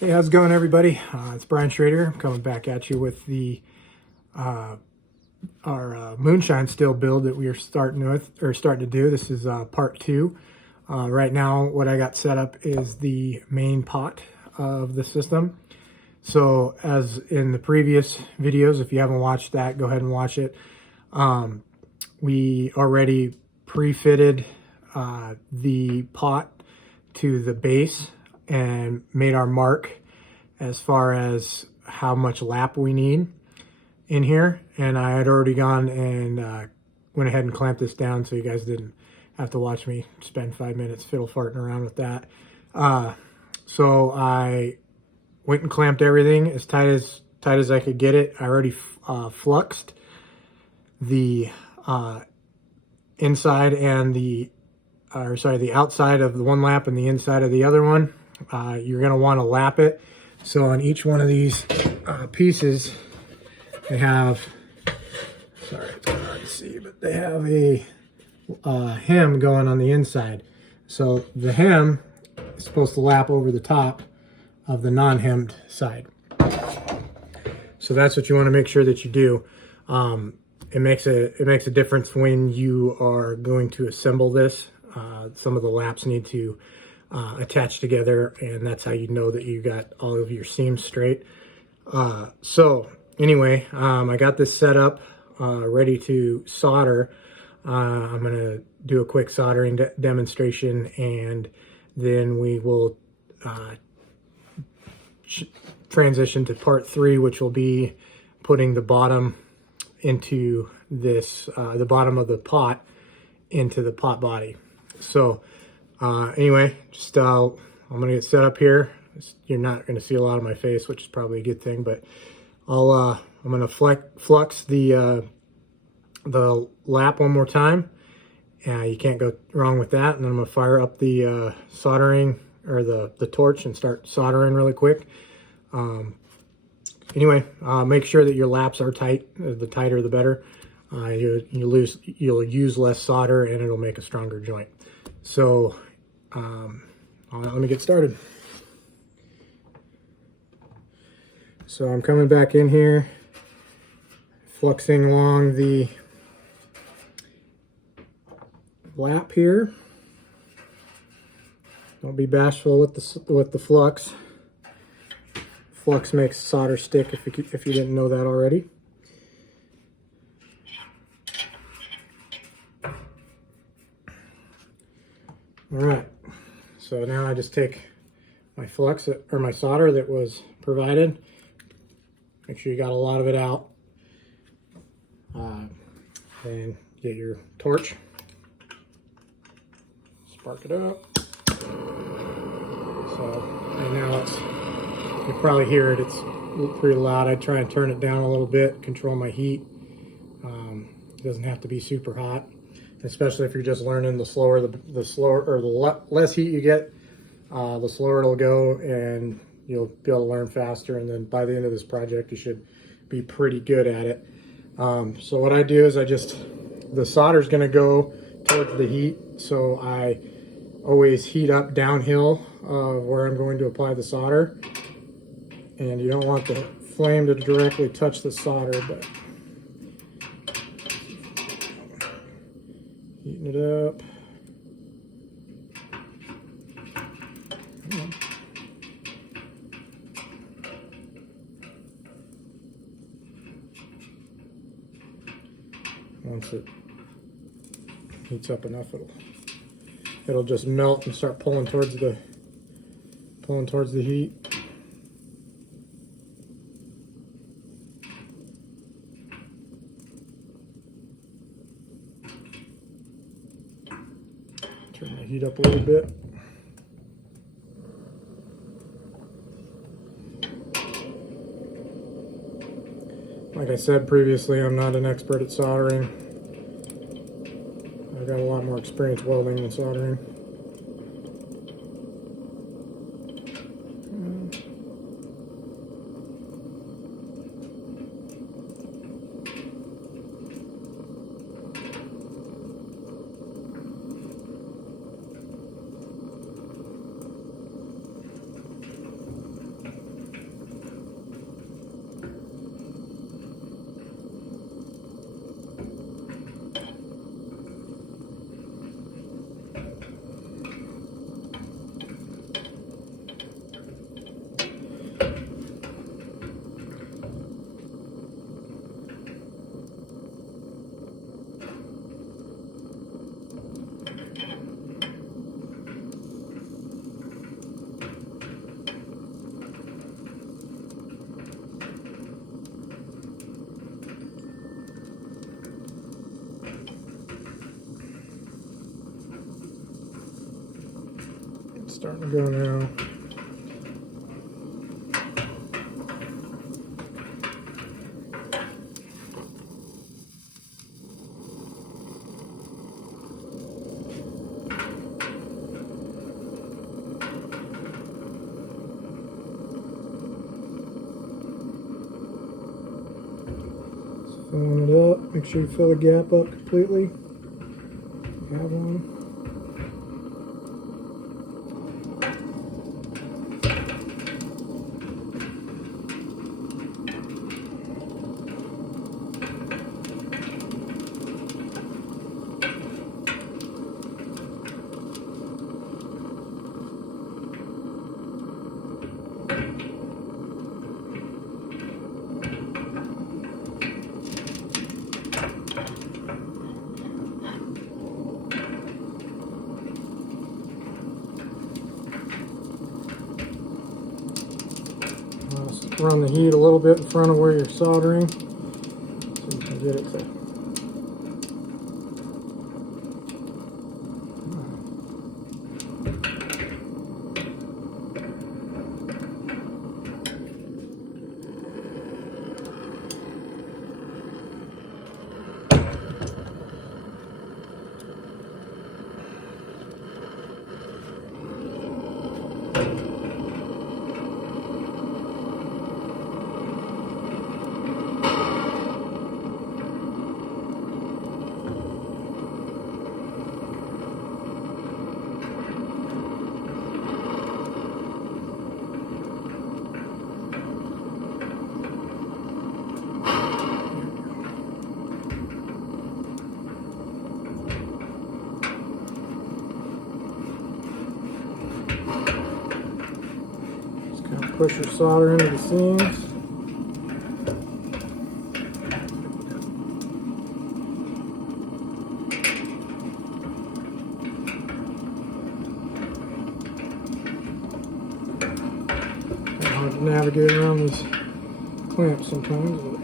Hey, how's it going, everybody? It's Brian Schrader coming back at you with the our Moonshine Still build that we are starting to do. This is part two. Right now, what I got set up is the main pot of the system. So, as in the previous videos, if you haven't watched that, go ahead and watch it. We already pre-fitted the pot to the base and made our mark as far as how much lap we need in here. And I had already gone and went ahead and clamped this down so you guys didn't have to watch me spend 5 minutes fiddle farting around with that. So I went and clamped everything as tight as I could get it. I already fluxed the inside and the outside of the one lap and the inside of the other one. You're going to want to lap it. So on each one of these pieces, they have, sorry, it's hard to see, but they have a hem going on the inside. So the hem is supposed to lap over the top of the non-hemmed side. So that's what you want to make sure that you do. It makes a difference when you are going to assemble this. Some of the laps need to attach together, and that's how you know that you got all of your seams straight. So anyway, I got this set up, ready to solder. I'm going to do a quick soldering demonstration, and then we will transition to part three, which will be putting the bottom into this, the bottom of the pot into the pot body. So anyway, just I'm gonna get set up here. You're not gonna see a lot of my face, which is probably a good thing, but I'm gonna flux the lap one more time. You can't go wrong with that. And then I'm gonna fire up the soldering, or the torch, and start soldering really quick. Anyway, make sure that your laps are tight. The tighter, the better. You'll use less solder, and it'll make a stronger joint. So let me get started. So I'm coming back in here, fluxing along the lap here. Don't be bashful with the flux. Flux makes solder stick, if you didn't know that already. All right, so now I just take my flux, or my solder that was provided. Make sure you got a lot of it out. And get your torch. Spark it up. So right now you probably hear it, it's pretty loud. I try and turn it down a little bit, control my heat. It doesn't have to be super hot. Especially if you're just learning, the slower or the less heat you get, the slower it'll go, and you'll be able to learn faster. And then by the end of this project, you should be pretty good at it. So what I do is the solder is going to go towards the heat, so I always heat up downhill of where I'm going to apply the solder. And you don't want the flame to directly touch the solder, but heating it up. Once it heats up enough, it'll just melt and start pulling towards the heat. Turn the heat up a little bit. Like I said previously, I'm not an expert at soldering. I've got a lot more experience welding than soldering. starting to go now. Filling it up. Make sure you fill the gap up completely. You have one. Run the heat a little bit in front of where you're soldering so you can get it to push your solder into the seams. Kind of hard to navigate around these clamps sometimes, but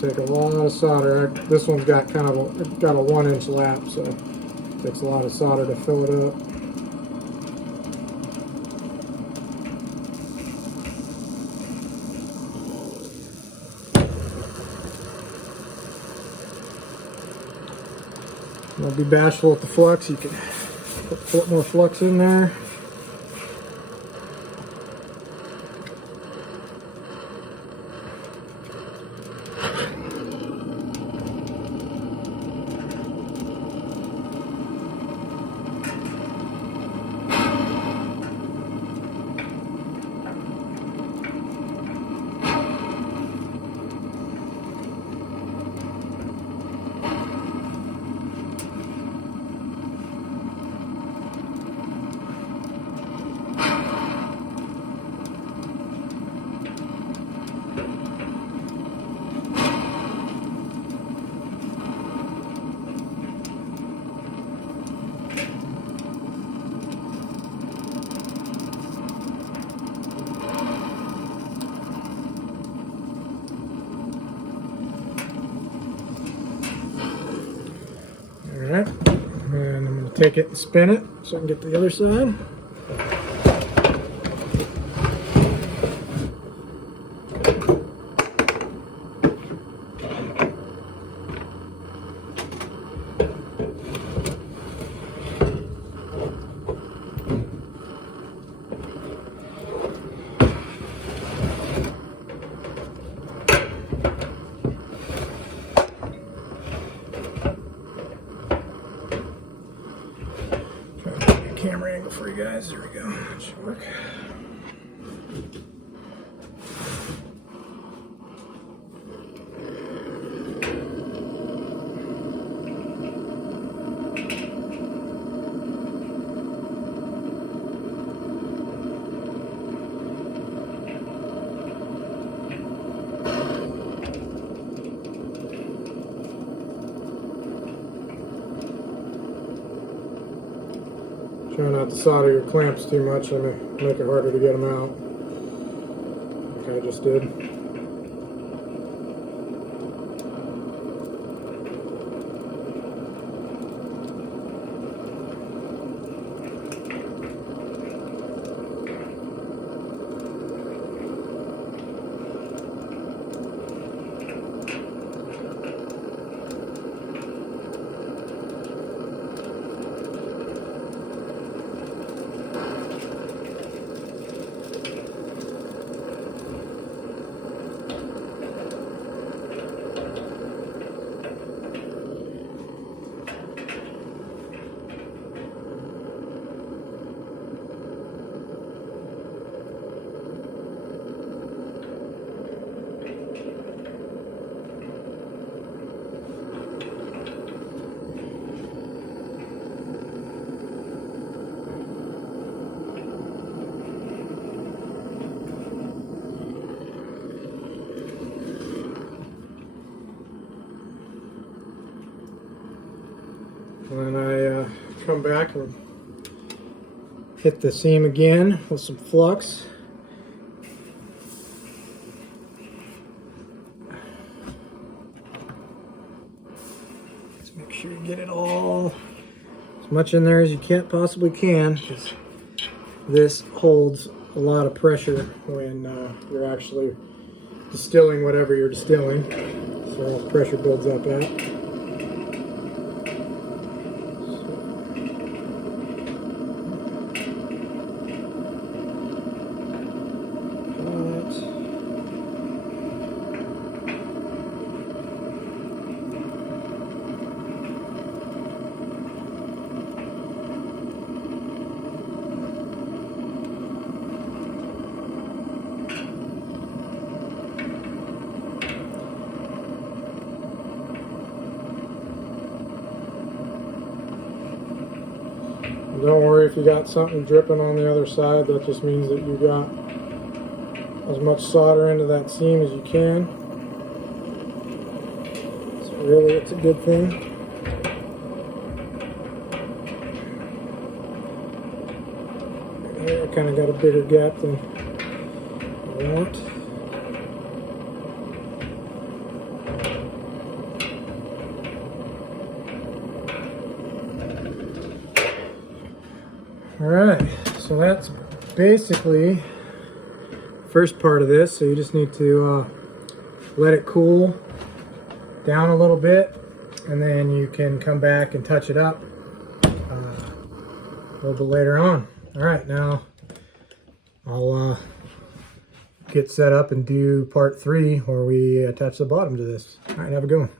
take a lot of solder. This one's got kind of a 1-inch lap, so it takes a lot of solder to fill it up. Don't be bashful with the flux. You can put more flux in there. Alright, and I'm going to take it and spin it so I can get to the other side. Camera angle for you guys. There we go. That should work. Trying not to solder your clamps too much and make it harder to get them out, like I just did. And then I come back and hit the seam again with some flux. Just make sure you get it all as much in there as you possibly can, because this holds a lot of pressure when you're actually distilling whatever you're distilling. So pressure builds up at. Don't worry if you got something dripping on the other side, that just means that you got as much solder into that seam as you can. So really, it's a good thing. Here I kind of got a bigger gap than I want. Alright, so that's basically the first part of this. So you just need to let it cool down a little bit, and then you can come back and touch it up a little bit later on. Alright, now I'll get set up and do part 3 where we attach the bottom to this. Alright, have a good one.